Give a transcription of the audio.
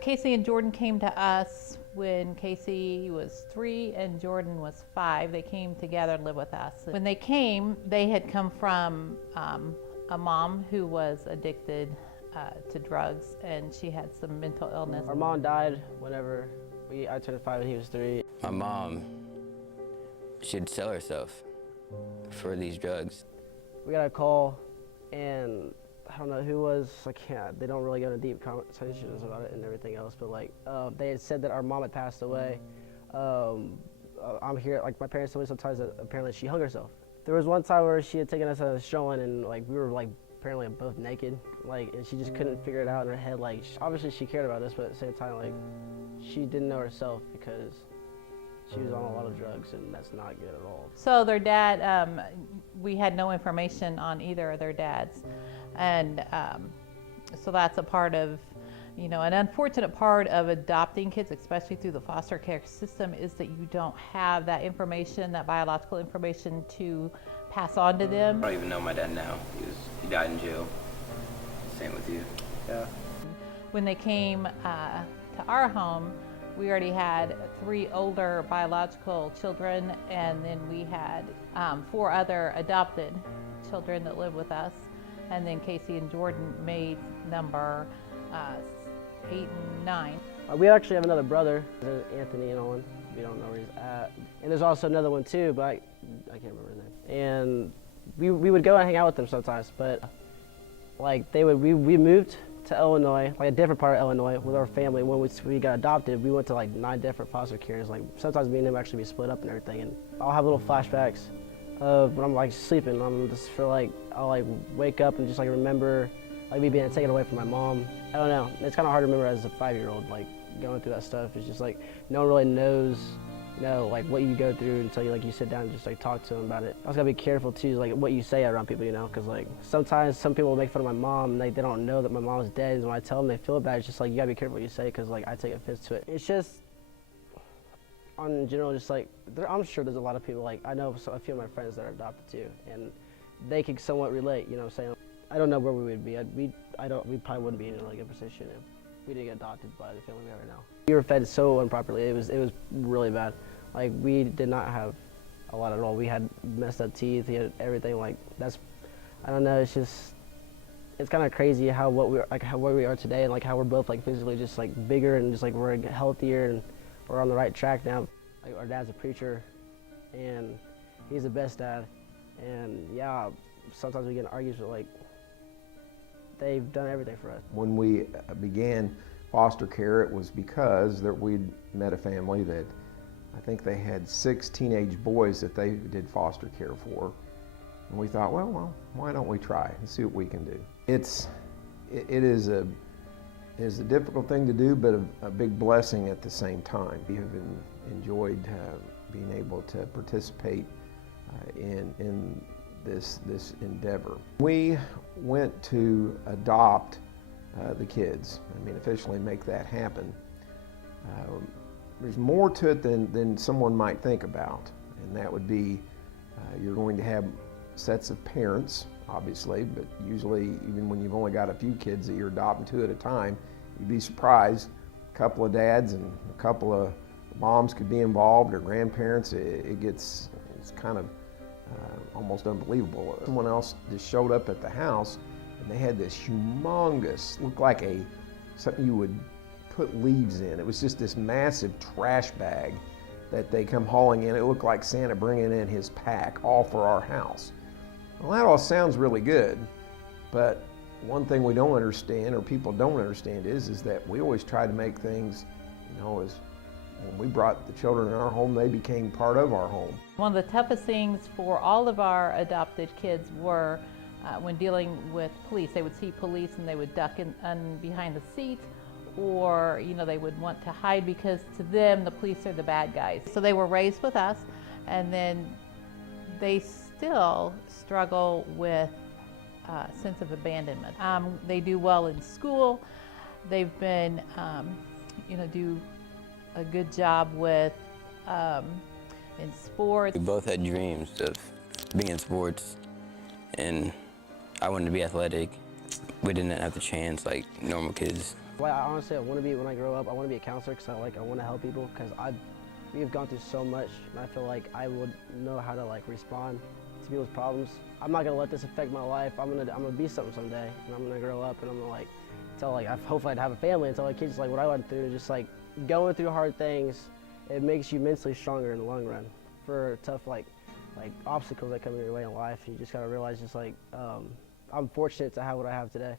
Casey and Jordan came to us when Casey was 3 and Jordan was 5. They came together to live with us. When they came, they had come from a mom who was addicted to drugs, and she had some mental illness. Our mom died whenever I turned 5 and he was 3. My mom, she'd sell herself for these drugs. We got a call, and I don't know who was, they don't really go into deep conversations about it and everything else, but they had said that our mom had passed away. I'm here, my parents told me sometimes that apparently she hung herself. There was one time where she had taken us strolling, and we were apparently both naked, and she just couldn't figure it out in her head. Obviously she cared about us, but at the same time, she didn't know herself because she was on a lot of drugs, and that's not good at all. So their dad, we had no information on either of their dads. And so that's a part of, an unfortunate part of adopting kids, especially through the foster care system, is that you don't have that information, that biological information to pass on to them. I don't even know my dad now. He died in jail. Same with you. Yeah. When they came to our home, we already had 3 older biological children, and then we had 4 other adopted children that lived with us. And then Casey and Jordan made number 8 and 9. We actually have another brother, Anthony and Owen. We don't know where he's at. And there's also another one too, but I can't remember his name. And we would go and hang out with them sometimes, but we moved to Illinois, a different part of Illinois with our family. When we got adopted, we went to 9 different foster cares. Sometimes me and him actually be split up and everything. And I'll have little flashbacks of when I'm sleeping. I'm just I'll wake up and just remember me being taken away from my mom. I don't know. It's kind of hard to remember as a 5-year-old, going through that stuff. It's just no one really knows, what you go through until you sit down and just talk to them about it. I also gotta be careful too, what you say around people, because sometimes some people will make fun of my mom and they don't know that my mom's dead. And when I tell them they feel bad, it's just you gotta be careful what you say, because I take offense to it. It's just, in general, just I'm sure there's a lot of people, I know a few of my friends that are adopted too, and they can somewhat relate, saying, I don't know where we would be. We probably wouldn't be in a really good position if we didn't get adopted by the family we are now. We were fed so improperly. It was really bad. We did not have a lot at all. We had messed up teeth. We had everything. I don't know. It's kind of crazy how where we are today, and how we're both physically just bigger, and just we're healthier, and we're on the right track now. Our dad's a preacher, and he's the best dad. And yeah, sometimes we get in arguments, but they've done everything for us. When we began foster care, it was because we'd met a family that I think they had 6 teenage boys that they did foster care for. And we thought, well, why don't we try and see what we can do? It is a difficult thing to do, but a big blessing at the same time. We have enjoyed being able to participate in this endeavor. We went to adopt the kids, officially make that happen. There's more to it than someone might think about, and that would be you're going to have sets of parents, obviously, but usually even when you've only got a few kids that you're adopting 2 at a time, you'd be surprised. A couple of dads and a couple of moms could be involved, or grandparents. It's kind of almost unbelievable. Someone else just showed up at the house, and they had this humongous, looked like something you would put leaves in. It was just this massive trash bag that they come hauling in. It looked like Santa bringing in his pack, all for our house. Well, that all sounds really good, but one thing we don't understand, or people don't understand, is that we always try to make things, as when we brought the children in our home, they became part of our home. One of the toughest things for all of our adopted kids were when dealing with police. They would see police and they would duck in behind the seat, or they would want to hide because to them the police are the bad guys. So they were raised with us, and then they still struggle with sense of abandonment. They do well in school. They've been, do a good job with in sports. We both had dreams of being in sports, and I wanted to be athletic. We didn't have the chance like normal kids Well, I honestly, I want to be, when I grow up, I want to be a counselor because I want to help people because we've gone through so much, and I feel like I would know how to like respond to people's problems. I'm not gonna let this affect my life. I'm gonna be something someday, and I'm gonna grow up, and I'm gonna like tell hopefully I'd have a family and tell my kids like what I went through. Just like going through hard things, it makes you mentally stronger in the long run. For tough like obstacles that come your way in life, you just gotta realize just like I'm fortunate to have what I have today.